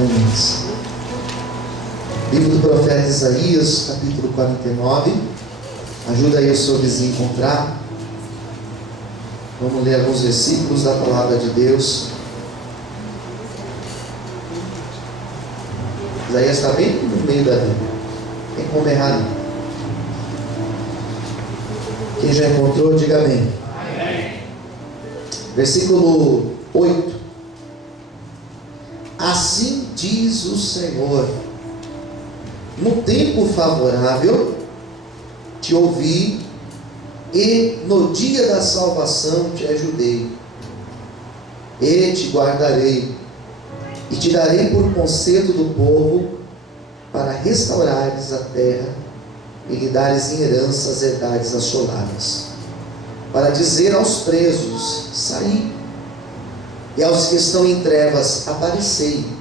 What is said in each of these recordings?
Paranaense. Livro do profeta Isaías, capítulo 49. Ajuda aí o seu vizinho a encontrar. Vamos ler alguns versículos da palavra de Deus. Isaías está bem no meio da Bíblia. Tem como errar não. Quem já encontrou, diga amém. Amém. Versículo 8. Assim diz o Senhor: no tempo favorável te ouvi, e no dia da salvação te ajudei, e te guardarei, e te darei por conselho do povo, para restaurares a terra, e lhe dares em herança as herdades assoladas, para dizer aos presos: saí, e aos que estão em trevas: aparecei.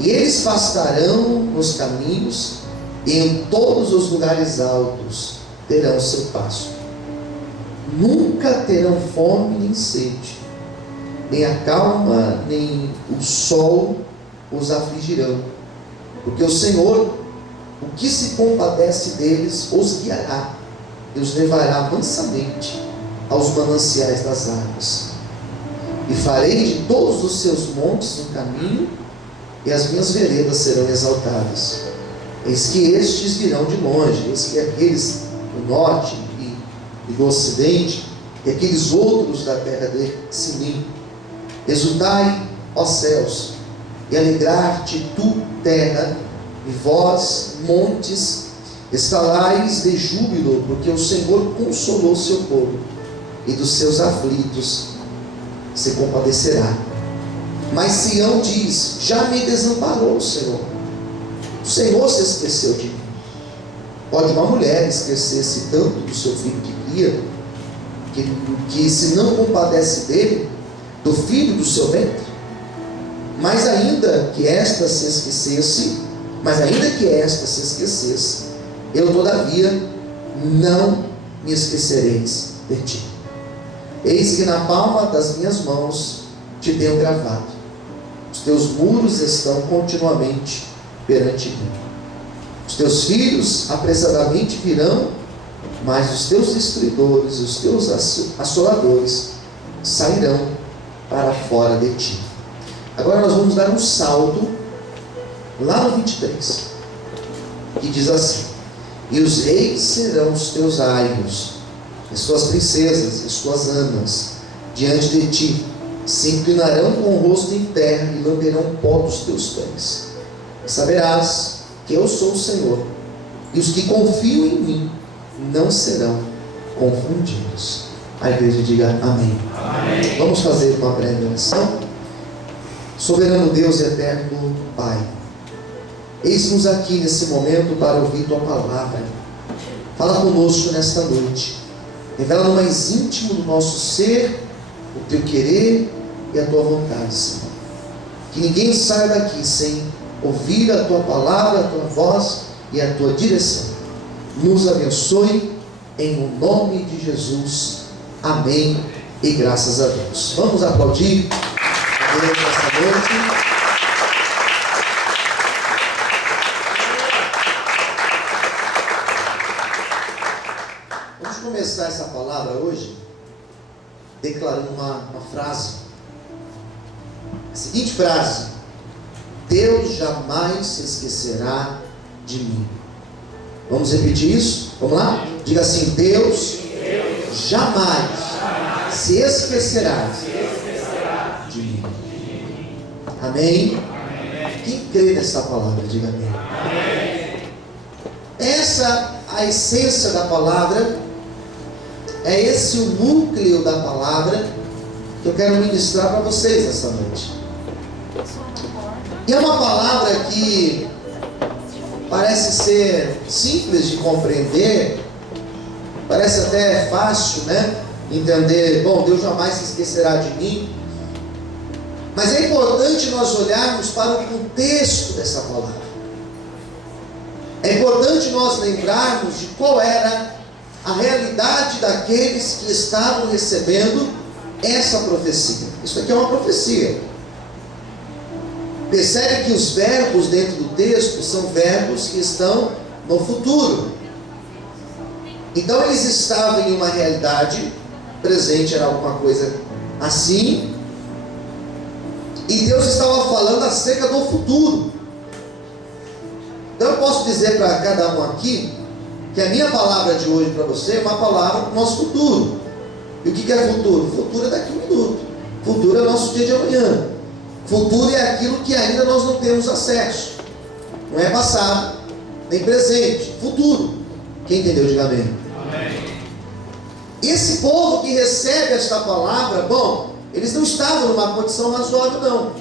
E eles pastarão nos caminhos, e em todos os lugares altos terão seu pasto. Nunca terão fome nem sede, nem a calma, nem o sol os afligirão, porque o Senhor, o que se compadece deles, os guiará e os levará mansamente aos mananciais das águas. E farei de todos os seus montes um caminho, e as minhas veredas serão exaltadas. Eis que estes virão de longe, eis que aqueles do norte e do ocidente, e aqueles outros da terra de Sinim. Exultai, ó céus, e alegrar-te tu, terra, e vós, montes, estalais de júbilo, porque o Senhor consolou seu povo, e dos seus aflitos se compadecerá. Mas Sião diz: já me desamparou o Senhor. O Senhor se esqueceu de mim. Pode uma mulher esquecer-se tanto do seu filho que cria, que se não compadece dele, do filho do seu ventre? Mas ainda que esta se esquecesse, eu todavia não me esquecereis de ti. Eis que na palma das minhas mãos te tenho gravado. Os teus muros estão continuamente perante mim. Os teus filhos apressadamente virão, mas os teus destruidores e os teus assoladores sairão para fora de ti. Agora nós vamos dar um salto lá no 23, que diz assim: e os reis serão os teus aios, as tuas princesas, as tuas amas, diante de ti, se inclinarão com o rosto em terra e lamberão o pó dos teus pés. E saberás que eu sou o Senhor, e os que confiam em mim não serão confundidos. A igreja diga amém. Amém. Vamos fazer uma breve oração. Soberano Deus e eterno Pai, eis-nos aqui nesse momento para ouvir tua palavra. Fala conosco nesta noite. Revela no mais íntimo do nosso ser o teu querer e a tua vontade, Senhor. Que ninguém saia daqui sem ouvir a tua palavra, a tua voz e a tua direção. Nos abençoe em o nome de Jesus. Amém e graças a Deus. Vamos aplaudir a Deus nesta noite. Vamos começar essa palavra hoje declarando uma frase. A seguinte frase: Deus jamais se esquecerá de mim. Vamos repetir isso? Vamos lá? Diga assim: Deus jamais se esquecerá de mim. Amém? Quem crê nessa palavra, diga amém. Essa a essência da palavra, é esse o núcleo da palavra que eu quero ministrar para vocês esta noite. E é uma palavra que parece ser simples de compreender, parece até fácil, né? Entender, bom, Deus jamais se esquecerá de mim. Mas é importante nós olharmos para o contexto dessa palavra. É importante nós lembrarmos de qual era a realidade daqueles que estavam recebendo essa profecia. Isso aqui é uma profecia. Percebe que os verbos dentro do texto são verbos que estão no futuro. Então eles estavam em uma realidade presente, era alguma coisa assim, e Deus estava falando acerca do futuro. Então eu posso dizer para cada um aqui que a minha palavra de hoje para você é uma palavra para o nosso futuro. E o que é futuro? Futuro é daqui a um minuto. Futuro é o nosso dia de amanhã. Futuro é aquilo que ainda nós não temos acesso. Não é passado, nem presente. Futuro. Quem entendeu, diga amém. Amém. Esse povo que recebe esta palavra, bom, eles não estavam numa condição razoável, não.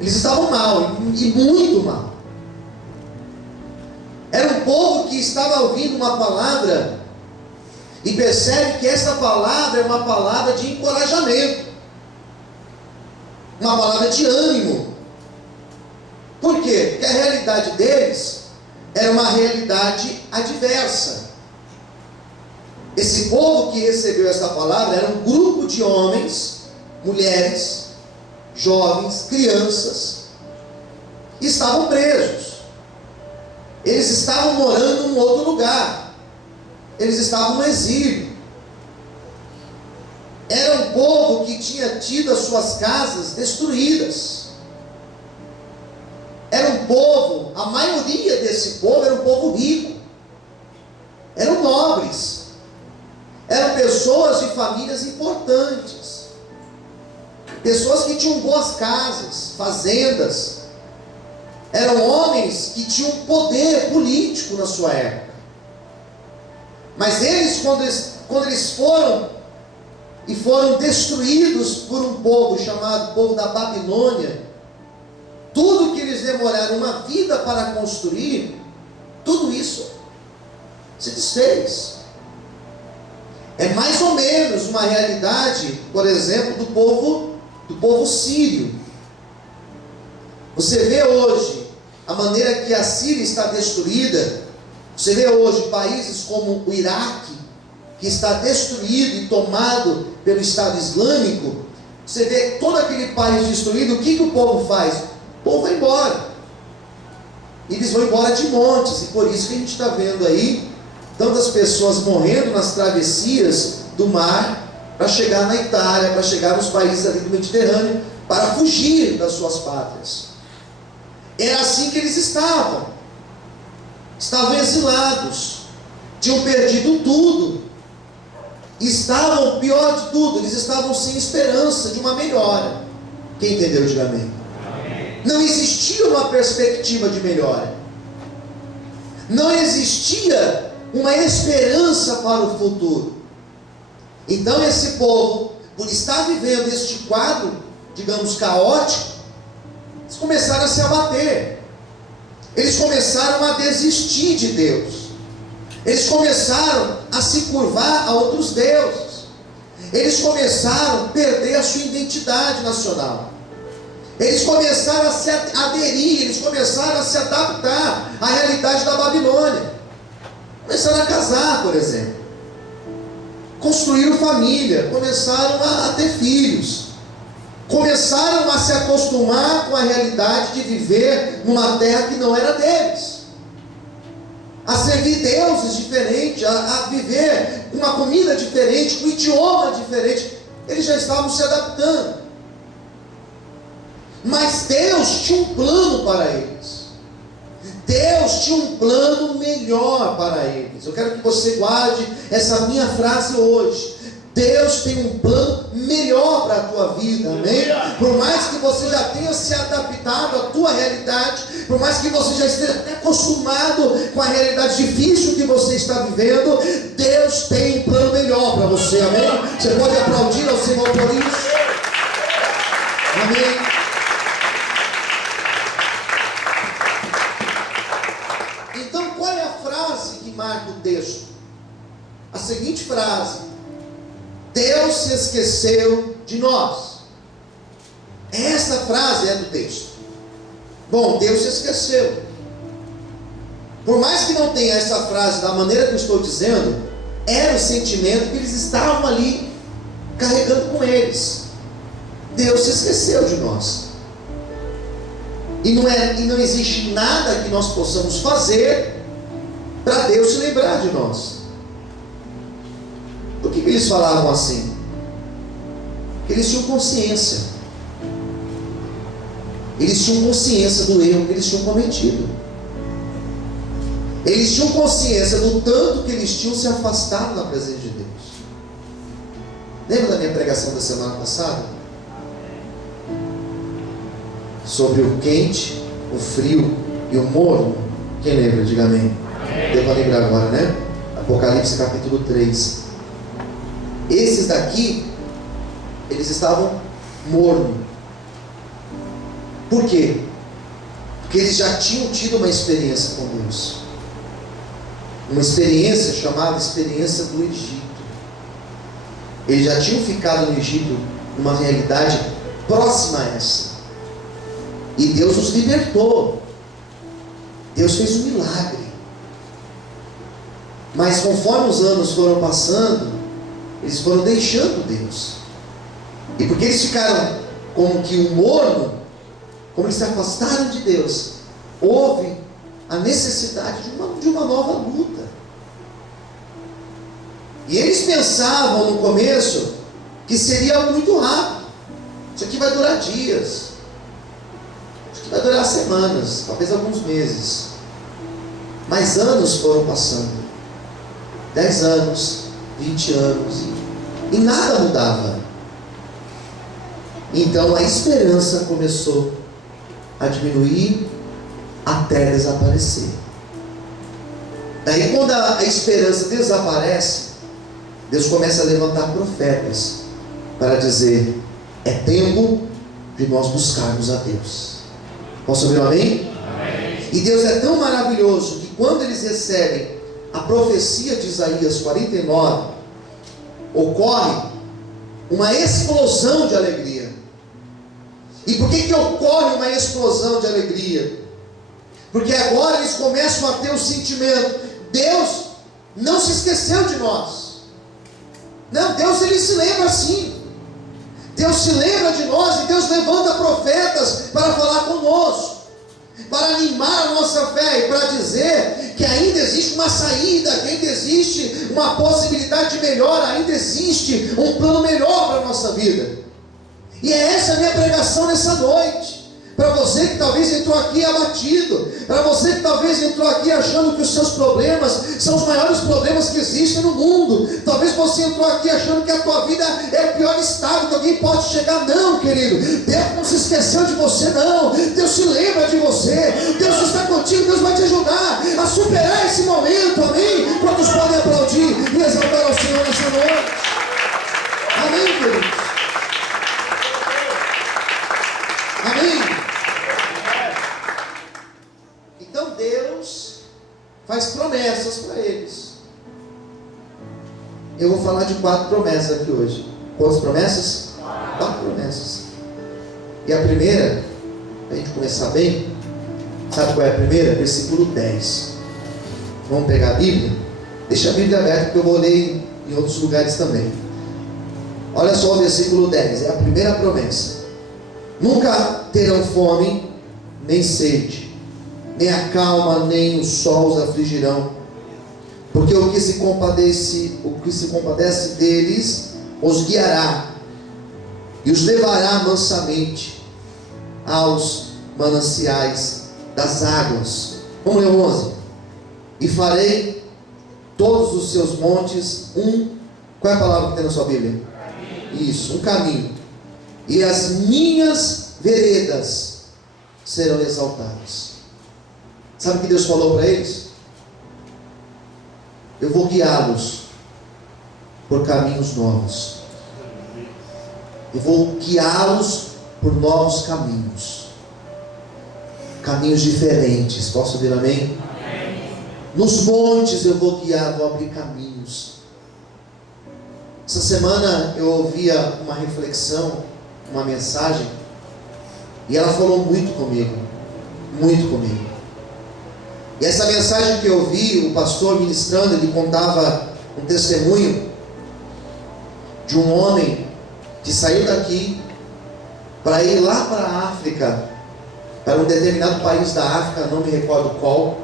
Eles estavam mal, e muito mal. Era um povo que estava ouvindo uma palavra e percebe que essa palavra é uma palavra de encorajamento, uma palavra de ânimo. Por quê? Porque a realidade deles era uma realidade adversa. Esse povo que recebeu essa palavra era um grupo de homens, mulheres, jovens, crianças, que estavam presos. Eles estavam morando em um outro lugar. Eles estavam no exílio. Era um povo que tinha tido as suas casas destruídas. Era um povo, a maioria desse povo era um povo rico. Eram nobres. Eram pessoas de famílias importantes. Pessoas que tinham boas casas, fazendas. Eram homens que tinham poder político na sua época. Mas eles, quando eles foram destruídos por um povo chamado povo da Babilônia, tudo que eles demoraram uma vida para construir, tudo isso se desfez. É mais ou menos uma realidade, por exemplo, do povo sírio. Você vê hoje a maneira que a Síria está destruída. Você vê hoje países como o Iraque, que está destruído e tomado pelo Estado Islâmico. Você vê todo aquele país destruído. O que o povo faz? O povo vai embora. Eles vão embora de montes. E por isso que a gente está vendo aí tantas pessoas morrendo nas travessias do mar para chegar na Itália, para chegar nos países ali do Mediterrâneo, para fugir das suas pátrias. Era assim que eles estavam. Estavam exilados, tinham perdido tudo, estavam, pior de tudo, eles estavam sem esperança de uma melhora. Quem entendeu, diga amém. Não existia uma perspectiva de melhora, não existia uma esperança para o futuro. Então esse povo, por estar vivendo este quadro, digamos, caótico, eles começaram a se abater. Eles começaram a desistir de Deus. Eles começaram a se curvar a outros deuses. Eles começaram a perder a sua identidade nacional. Eles começaram a se aderir, eles começaram a se adaptar à realidade da Babilônia. Começaram a casar, por exemplo. Construíram família, começaram a ter filhos. Começaram a se acostumar com a realidade de viver numa terra que não era deles, a servir deuses diferentes, a viver com uma comida diferente, com um idioma diferente. Eles já estavam se adaptando. Mas Deus tinha um plano para eles. Deus tinha um plano melhor para eles. Eu quero que você guarde essa minha frase hoje. Deus tem um plano melhor para a tua vida, amém? Por mais que você já tenha se adaptado à tua realidade, por mais que você já esteja até acostumado com a realidade difícil que você está vivendo, Deus tem um plano melhor para você, amém? Você pode aplaudir ao Senhor por isso? Amém? Então qual é a frase que marca o texto? A seguinte frase: Deus se esqueceu de nós. Essa frase é do texto. Bom, Deus se esqueceu. Por mais que não tenha essa frase da maneira que eu estou dizendo, era o sentimento que eles estavam ali carregando com eles. Deus se esqueceu de nós. E não existe nada que nós possamos fazer para Deus se lembrar de nós. Por que eles falavam assim? Porque eles tinham consciência. Eles tinham consciência do erro que eles tinham cometido. Eles tinham consciência do tanto que eles tinham se afastado da presença de Deus. Lembra da minha pregação da semana passada? Sobre o quente, o frio e o morno. Quem lembra? Diga amém. Devo lembrar agora, né? Apocalipse capítulo 3. Esses daqui, eles estavam mornos. Por quê? Porque eles já tinham tido uma experiência com Deus. Uma experiência chamada experiência do Egito. Eles já tinham ficado no Egito numa realidade próxima a essa. E Deus os libertou. Deus fez um milagre. Mas conforme os anos foram passando, eles foram deixando Deus. E porque eles ficaram como que um morno, como eles se afastaram de Deus, houve a necessidade de uma nova luta. E eles pensavam no começo que seria muito rápido. Isso aqui vai durar dias. Isso aqui vai durar semanas, talvez alguns meses. Mas anos foram passando. 10 anos, 20 anos, e nada mudava. Então a esperança começou a diminuir até desaparecer. Daí, quando a esperança desaparece, Deus começa a levantar profetas para dizer: é tempo de nós buscarmos a Deus. Posso ouvir um amém? Amém. E Deus é tão maravilhoso que quando eles recebem a profecia de Isaías 49, ocorre uma explosão de alegria. E por que ocorre uma explosão de alegria? Porque agora eles começam a ter o sentimento: Deus não se esqueceu de nós. Não, Deus, ele se lembra sim. Deus se lembra de nós, e Deus levanta profetas para falar conosco, para animar a nossa fé e para dizer que ainda existe uma saída, que ainda existe uma possibilidade de melhor, ainda existe um plano melhor para a nossa vida. E é essa a minha pregação nessa noite. Para você que talvez entrou aqui abatido, para você que talvez entrou aqui achando que os seus problemas são os maiores problemas que existem no mundo. Talvez você entrou aqui achando que a tua vida é o pior estado que alguém pode chegar. Não, querido, Deus não se esqueceu de você, não. Deus se lembra de você. Deus está contigo. Deus vai te ajudar a superar esse momento. Amém? Quantos podem aplaudir e exaltar ao Senhor nessa noite? Amém, queridos? Amém? Então Deus faz promessas para eles. Eu vou falar de 4 promessas aqui hoje. Quantas promessas? 4 promessas. E a primeira, para a gente começar bem, sabe qual é a primeira? Versículo 10. Vamos pegar a Bíblia? Deixa a Bíblia aberta, porque eu vou ler em outros lugares também. Olha só o versículo 10, é a primeira promessa. Nunca terão fome, nem sede, nem a calma, nem o sol os afligirão, porque o que se compadece deles os guiará e os levará mansamente aos mananciais das águas. Vamos ler o 11. E farei todos os seus montes qual é a palavra que tem na sua Bíblia? Caminho. Isso, um caminho. E as minhas veredas serão exaltadas. Sabe o que Deus falou para eles? Eu vou guiá-los por caminhos novos. Eu vou guiá-los por novos caminhos. Caminhos diferentes. Posso ouvir amém? Amém. Nos montes eu vou guiar, vou abrir caminhos. Essa semana eu ouvia uma reflexão, uma mensagem, e ela falou muito comigo. Muito comigo. E essa mensagem que eu ouvi, o pastor ministrando, ele contava um testemunho de um homem que saiu daqui para ir lá para a África para um determinado país da África, não me recordo qual,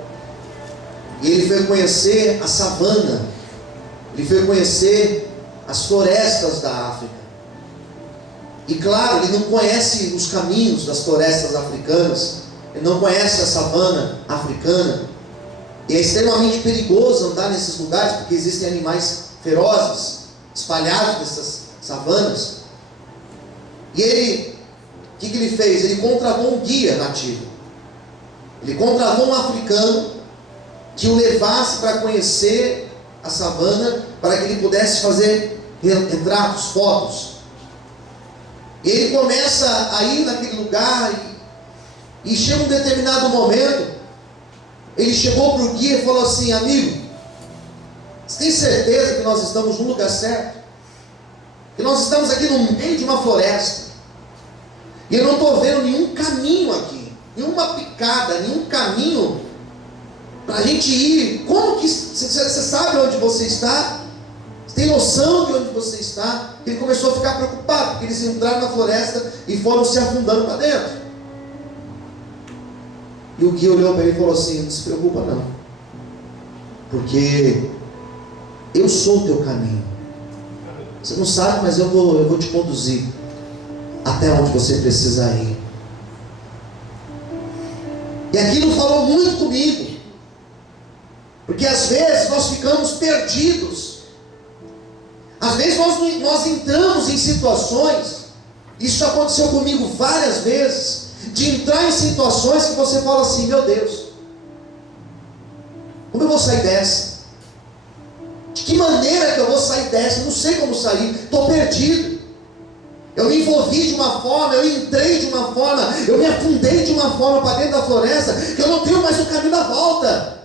e ele foi conhecer a savana, ele foi conhecer as florestas da África. E claro, ele não conhece os caminhos das florestas africanas, ele não conhece a savana africana, e é extremamente perigoso andar nesses lugares, porque existem animais ferozes espalhados nessas savanas. E ele, o que ele fez? Ele contratou um guia nativo, ele contratou um africano que o levasse para conhecer a savana, para que ele pudesse fazer retratos, fotos. E ele começa a ir naquele lugar, e chega um determinado momento, ele chegou para o guia e falou assim: amigo, você tem certeza que nós estamos no lugar certo? Que nós estamos aqui no meio de uma floresta, e eu não estou vendo nenhum caminho aqui, nenhuma picada, nenhum caminho para a gente ir. Como que você sabe onde você está? Você tem noção de onde você está? Ele começou a ficar preocupado, porque eles entraram na floresta e foram se afundando para dentro. E o guia olhou para ele e falou assim: não se preocupa não, porque eu sou o teu caminho. Você não sabe, mas eu vou te conduzir até onde você precisa ir. E aquilo falou muito comigo, porque às vezes nós ficamos perdidos, às vezes nós entramos em situações, isso já aconteceu comigo várias vezes, de entrar em situações que você fala assim: meu Deus, como eu vou sair dessa? De que maneira que eu vou sair dessa? Eu não sei como sair, estou perdido. Eu me envolvi de uma forma, eu entrei de uma forma, eu me afundei de uma forma para dentro da floresta, que eu não tenho mais o caminho da volta.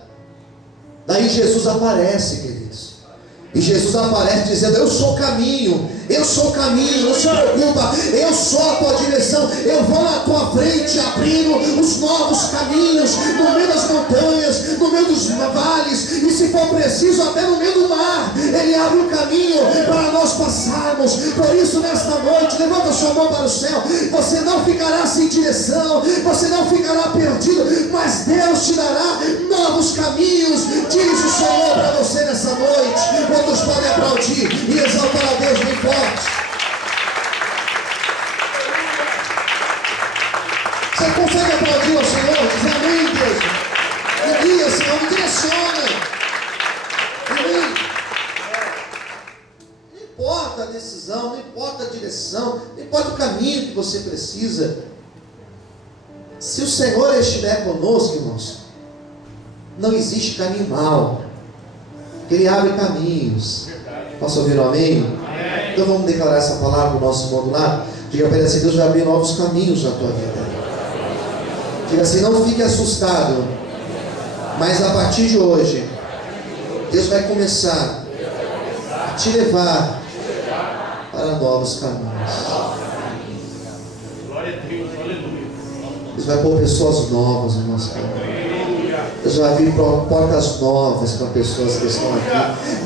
Daí Jesus aparece, queridos, e Jesus aparece dizendo: eu sou o caminho, eu sou o caminho, não se preocupa, eu sou a tua direção, eu vou na tua frente, abrindo os novos caminhos, no meio das montanhas, no meio dos vales, e se for preciso, até no meio do mar, Ele abre o caminho para nós passarmos. Por isso, nesta noite, levanta sua mão para o céu, você não ficará sem direção, você não ficará perdido, mas Deus te dará novos caminhos, diz o Senhor para você nessa noite. Quantos podem aplaudir e exaltar a Deus bem forte? Você consegue aplaudir ao Senhor? Diz amém, Deus. Me guia, Senhor, me direciona. Amém. Não importa a decisão, não importa a direção, não importa o caminho que você precisa. Se o Senhor estiver conosco, irmãos, não existe caminho mau, porque Ele abre caminhos. Posso ouvir um amém? Então vamos declarar essa palavra para o nosso irmão do lado. Diga para ele assim: Deus vai abrir novos caminhos na tua vida. Diga assim: não fique assustado, mas a partir de hoje Deus vai começar a te levar para novos caminhos. Deus vai pôr pessoas novas no nosso caminho. Deus vai abrir portas novas para pessoas que estão aqui.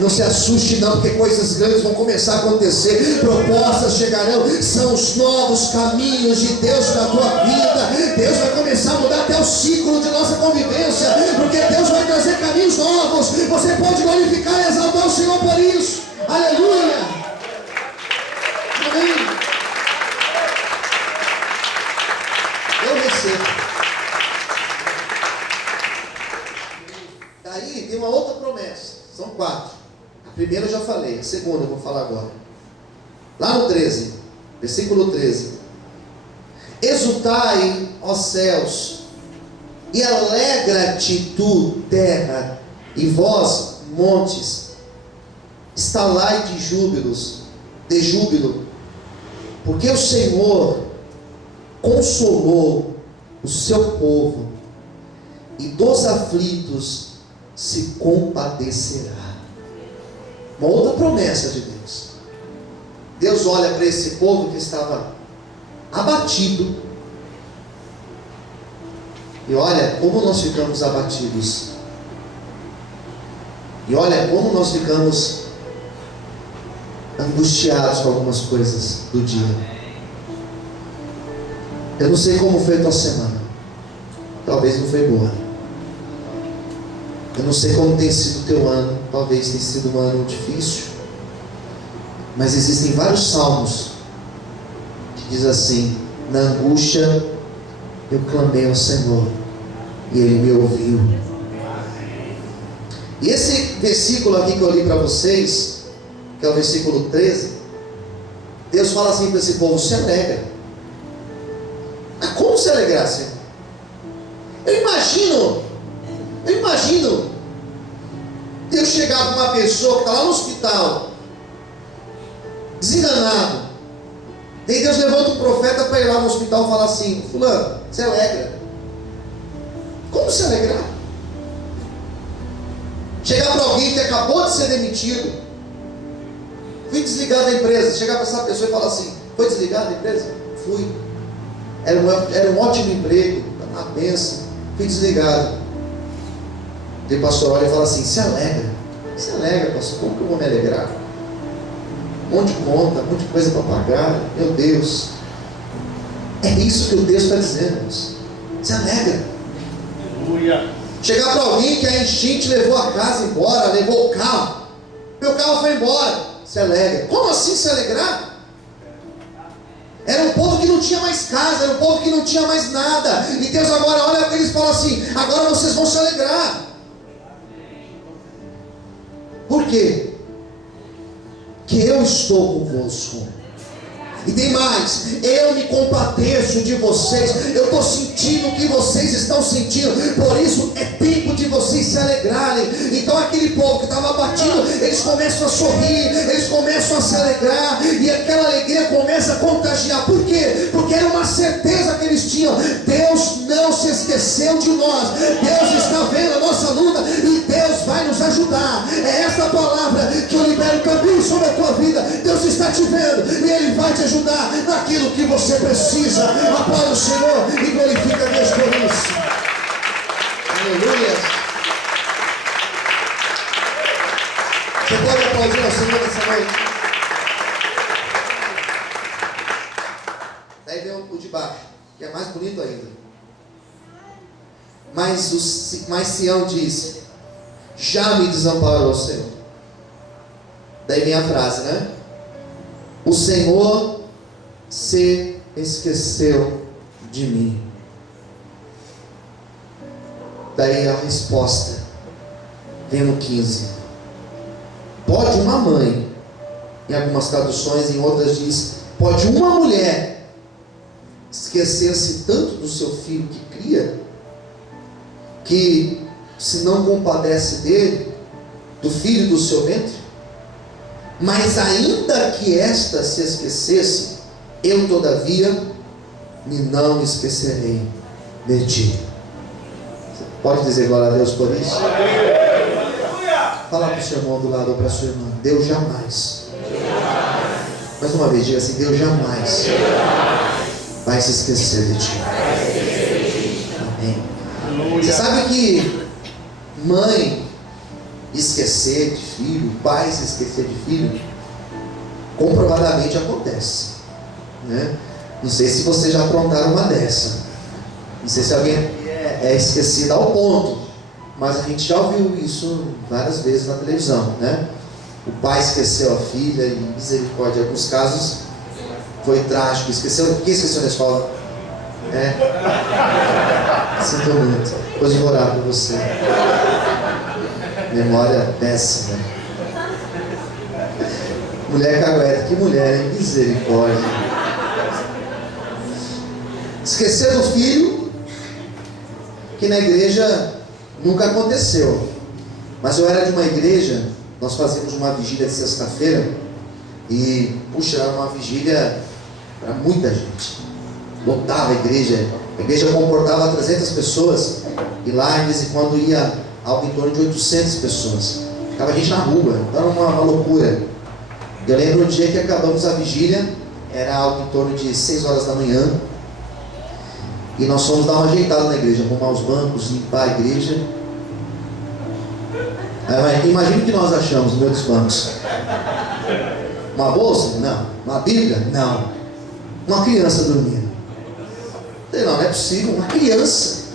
Não se assuste não, porque coisas grandes vão começar a acontecer, propostas chegarão, são os novos caminhos de Deus na tua vida. Deus vai começar a mudar até o ciclo de nossa convivência, porque Deus vai trazer caminhos novos. Você pode glorificar e exaltar o Senhor por isso. Aleluia. Amém. Eu recebo. Daí tem uma outra promessa, são 4. A primeira eu já falei, a segunda eu vou falar agora. Lá no 13, versículo 13: exultai, ó céus, e alegra-te tu, terra, e vós, montes, estalai de júbilo, porque o Senhor consolou o seu povo, e dos aflitos se compadecerá. Uma outra promessa de Deus. Deus olha para esse povo que estava abatido, e olha como nós ficamos abatidos, e olha como nós ficamos angustiados com algumas coisas do dia. Eu não sei como foi a tua semana, talvez não foi boa. Eu não sei como tem sido o teu ano, talvez tenha sido um ano difícil, mas existem vários salmos que diz assim: na angústia eu clamei ao Senhor e Ele me ouviu. E esse versículo aqui que eu li para vocês, que é o versículo 13, Deus fala assim para esse povo: se alegra. Mas como se alegrar, Senhor? Eu imagino Deus chegar para uma pessoa que está lá no hospital, desenganado. Daí Deus levanta um profeta para ir lá no hospital e falar assim: fulano, se alegra. Como se alegrar? Chegar para alguém que acabou de ser demitido, fui desligado da empresa. Chegar para essa pessoa e falar assim: foi desligado da empresa? Fui. Era um ótimo emprego, uma bênção, fui desligado. E o pastor olha e fala assim: se alegra. Se alegra, pastor, como que eu vou me alegrar? Um monte de conta, um monte de coisa para pagar, meu Deus. É isso que o texto está dizendo, irmãos. Se alegra. Aleluia. Chegar para alguém que a enchente levou a casa embora, levou o carro, meu carro foi embora, se alegra. Como assim se alegrar? Era um povo que não tinha mais casa, era um povo que não tinha mais nada, e Deus agora olha para eles e fala assim: agora vocês vão se alegrar. Por quê? Que eu estou convosco. E tem mais, eu me compadeço de vocês, eu estou sentindo o que vocês estão sentindo, por isso é tempo de vocês se alegrarem. Então aquele povo que estava abatido, eles começam a sorrir, eles começam a se alegrar, e aquela alegria começa a contagiar. Por quê? Porque era uma certeza que eles tinham: Deus não se esqueceu de nós, Deus está vendo a nossa luta, e Deus vai nos ajudar. É essa palavra que eu libero também sobre a tua vida. Deus está te vendo, e Ele vai te ajudar naquilo que você precisa. Aplauda o Senhor e glorifica a Deus por isso. Aleluia. Você pode aplaudir ao Senhor nessa noite? Daí vem o de baixo, que é mais bonito ainda. Mas Sião disse: já me desamparou o Senhor. Daí vem a frase, né? O Senhor se esqueceu de mim. Daí a resposta vem no 15. Pode uma mãe, em algumas traduções, em outras diz: pode uma mulher esquecer-se tanto do seu filho que cria, que se não compadece dele, do filho do seu ventre? Mas ainda que esta se esquecesse, eu todavia me não esquecerei de ti. Você pode dizer glória a Deus por isso? Fala para o seu irmão do lado ou para a sua irmã: Deus jamais. Mais uma vez, diga assim: Deus jamais vai se esquecer de ti. Amém. Você sabe que mãe esquecer de filho, pai se esquecer de filho, comprovadamente acontece, né? Não sei se vocês já aprontaram uma dessa, não sei se alguém é esquecido ao ponto, mas a gente já ouviu isso várias vezes na televisão, né? O pai esqueceu a filha, e misericórdia, em alguns casos foi trágico. Quem esqueceu na escola? Sinto muito, depois eu vou orar por você. Memória péssima. Mulher cagueta, que mulher, hein? Misericórdia. Esquecer do filho, que na igreja nunca aconteceu. Mas eu era de uma igreja, nós fazíamos uma vigília de sexta-feira, e puxa, era uma vigília para muita gente. Lotava a igreja comportava 300 pessoas, e lá de vez em quando ia algo em torno de 800 pessoas. Ficava gente na rua, então era uma loucura. Eu lembro um dia que acabamos a vigília, era algo em torno de 6 horas da manhã, e nós fomos dar uma ajeitada na igreja, arrumar os bancos, limpar a igreja. Imagina o que nós achamos no meio dos bancos: uma bolsa? Não. Uma Bíblia? Não. Uma criança dormindo. Não é possível, uma criança.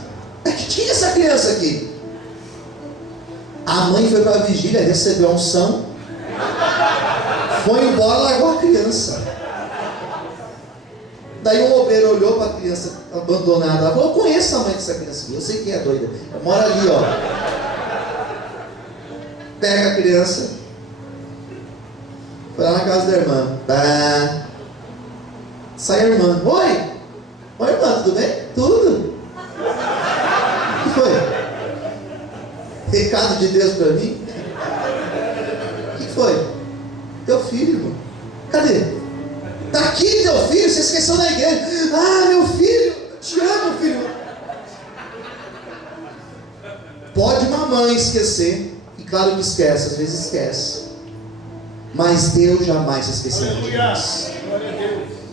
que tinha essa criança aqui? A mãe foi para a vigília, recebeu a unção, foi embora, largou a criança. Daí um obreiro olhou para a criança abandonada, ela falou: eu conheço a mãe dessa criança aqui, eu sei quem é doida, mora ali, ó. Pega a criança, foi lá na casa da irmã. Sai a irmã: oi irmã, tudo bem? Tudo. O que foi? Recado de Deus para mim? O que foi? Teu filho, irmão. Cadê? Está aqui teu filho, você esqueceu da igreja. Ah, meu filho, te amo, filho. Pode uma mãe esquecer, e claro que esquece, às vezes esquece, mas Deus jamais se esquecerá de nós.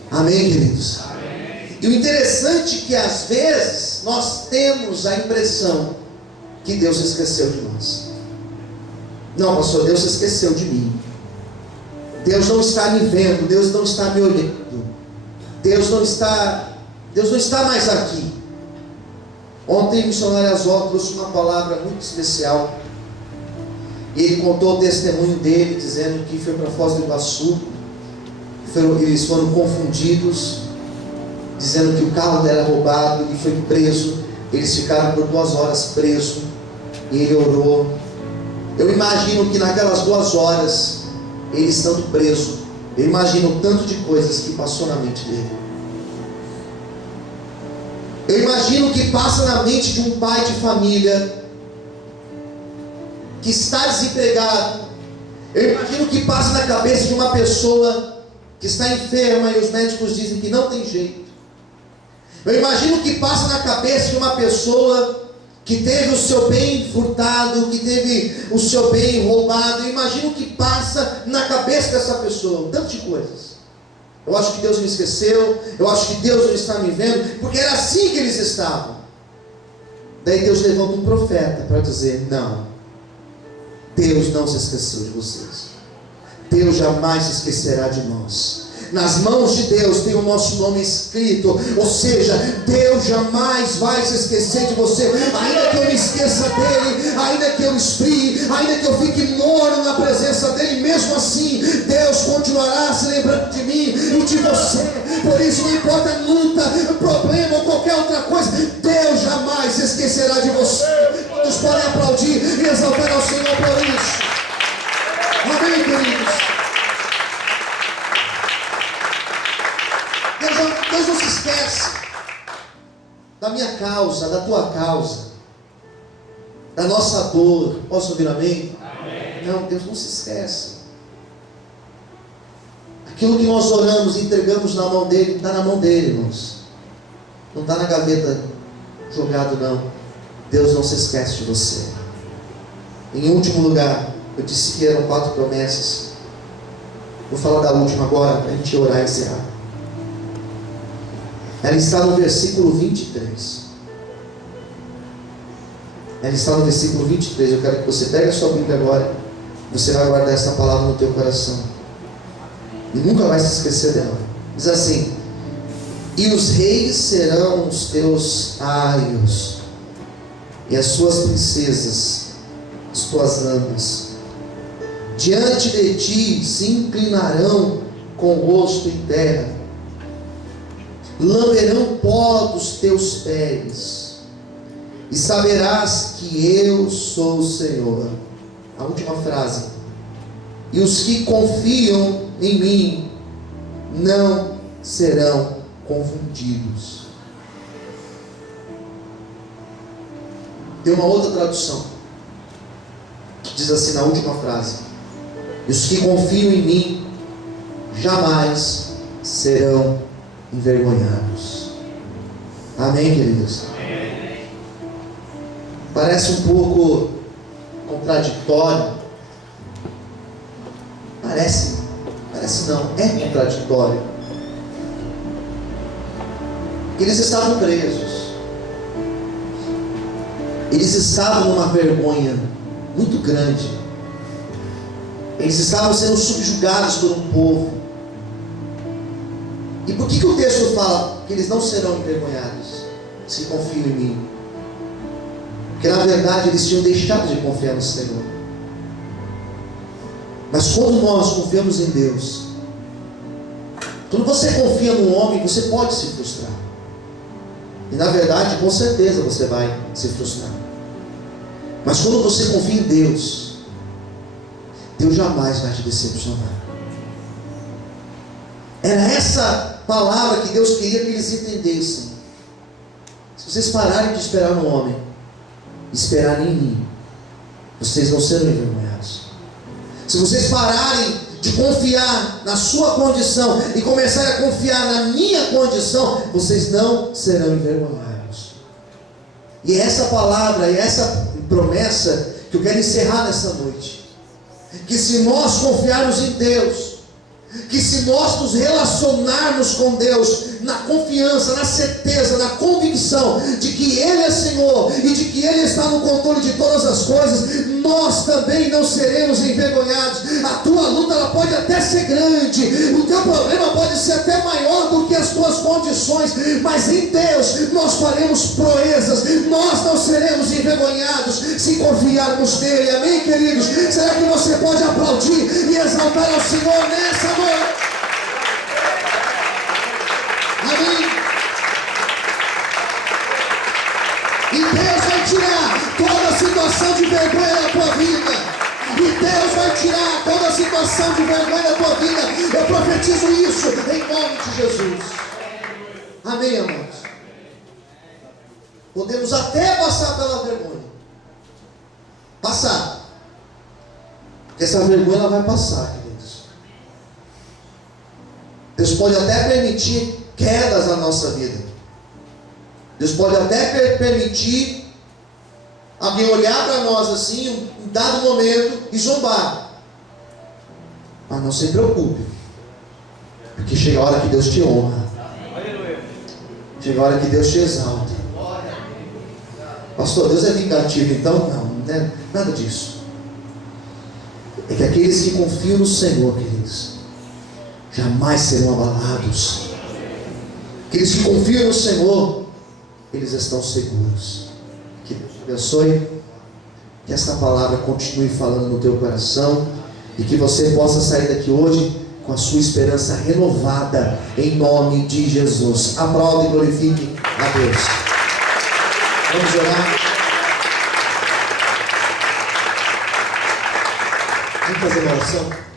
Amém, queridos? Amém. E o interessante é que às vezes nós temos a impressão que Deus se esqueceu de nós. Não, pastor, Deus se esqueceu de mim. Deus não está me vendo, Deus não está me olhando, Deus não está mais aqui. Ontem o missionário Azol trouxe uma palavra muito especial. Ele contou o testemunho dele, dizendo que foi para Foz do Iguaçu, eles foram confundidos, dizendo que o carro dele era roubado, ele foi preso, eles ficaram por 2 horas presos, e ele orou. Eu imagino que naquelas 2 horas, ele estando preso, eu imagino o tanto de coisas que passou na mente dele. Eu imagino o que passa na mente de um pai de família que está desempregado. Eu imagino o que passa na cabeça de uma pessoa que está enferma e os médicos dizem que não tem jeito. Eu imagino o que passa na cabeça de uma pessoa que teve o seu bem furtado, que teve o seu bem roubado. Eu imagino o que passa na cabeça dessa pessoa, tanto de coisas. Eu acho que Deus me esqueceu, eu acho que Deus não está me vendo, porque era assim que eles estavam. Daí Deus levanta um profeta para dizer: não, Deus não se esqueceu de vocês, Deus jamais se esquecerá de nós. Nas mãos de Deus tem o nosso nome escrito, ou seja, Deus jamais vai se esquecer de você. Ainda que eu me esqueça dele, ainda que eu esfrie, ainda que eu fique morno na presença dele, mesmo assim Deus continuará se lembrando de mim e de você. Por isso, não importa a luta, problema ou qualquer outra coisa, Deus jamais se esquecerá de você. Todos podem aplaudir e exaltar ao Senhor por isso. Amém, queridos? Deus não se esquece da minha causa, da tua causa, da nossa dor. Posso ouvir amém? Amém? Não, Deus não se esquece. Aquilo que nós oramos e entregamos na mão dele, está na mão dele, irmãos. Não está na gaveta jogado, não. Deus não se esquece de você. Em último lugar, eu disse que eram 4 promessas. Vou falar da última agora, para a gente orar e encerrar. Ela está no versículo 23. Ela está no versículo 23. Eu quero que você pegue a sua Bíblia agora. Você vai guardar essa palavra no teu coração e nunca vai se esquecer dela. Diz assim: e os reis serão os teus aios, e as suas princesas as tuas amas. Diante de ti se inclinarão com o rosto em terra, lamberão pó dos teus pés, e saberás que eu sou o Senhor. A última frase: e os que confiam em mim não serão confundidos. Tem uma outra tradução que diz assim na última frase: e os que confiam em mim jamais serão envergonhados. Amém, queridos? Amém. Parece um pouco contraditório. Parece não, é contraditório. Eles estavam presos, eles estavam numa vergonha muito grande, eles estavam sendo subjugados por um povo. E por que o texto fala que eles não serão envergonhados se confiam em mim? Porque na verdade eles tinham deixado de confiar no Senhor. Mas quando nós confiamos em Deus, quando você confia no homem, você pode se frustrar. E na verdade, com certeza você vai se frustrar. Mas quando você confia em Deus, Deus jamais vai te decepcionar. Era essa palavra que Deus queria que eles entendessem. Se vocês pararem de esperar no homem, esperarem em mim, vocês não serão envergonhados. Se vocês pararem de confiar na sua condição e começarem a confiar na minha condição, vocês não serão envergonhados. E é essa palavra, e essa promessa que eu quero encerrar nessa noite. Que se nós confiarmos em Deus, que se nós nos relacionarmos com Deus, na confiança, na certeza, na convicção de que Ele é Senhor e de que Ele está no controle de todas as coisas, nós também não seremos envergonhados. A tua luta ela pode até ser grande, o teu problema pode ser até maior do que as tuas condições, mas em Deus nós faremos proezas, nós não seremos envergonhados se confiarmos nele. Amém, queridos? Será que você pode aplaudir e exaltar ao Senhor nessa noite? Amém? E Deus vai tirar toda situação de vergonha da tua vida. E Deus vai tirar toda situação de vergonha da tua vida. Eu profetizo isso em nome de Jesus. Amém, amados? Podemos até passar pela vergonha. Passar. Porque essa vergonha ela vai passar, queridos. Deus pode até permitir quedas na nossa vida. Deus pode até permitir alguém olhar para nós assim, em dado momento, e zombar. Mas não se preocupe, porque chega a hora que Deus te honra. Chega a hora que Deus te exalta. Pastor, Deus é vingativo, então? Não é nada disso. É que aqueles que confiam no Senhor, queridos, jamais serão abalados. Aqueles que confiam no Senhor, eles estão seguros. Que Deus te abençoe, que esta palavra continue falando no teu coração e que você possa sair daqui hoje com a sua esperança renovada em nome de Jesus. Aplaude e glorifique a Deus. Vamos orar. Vamos fazer uma oração.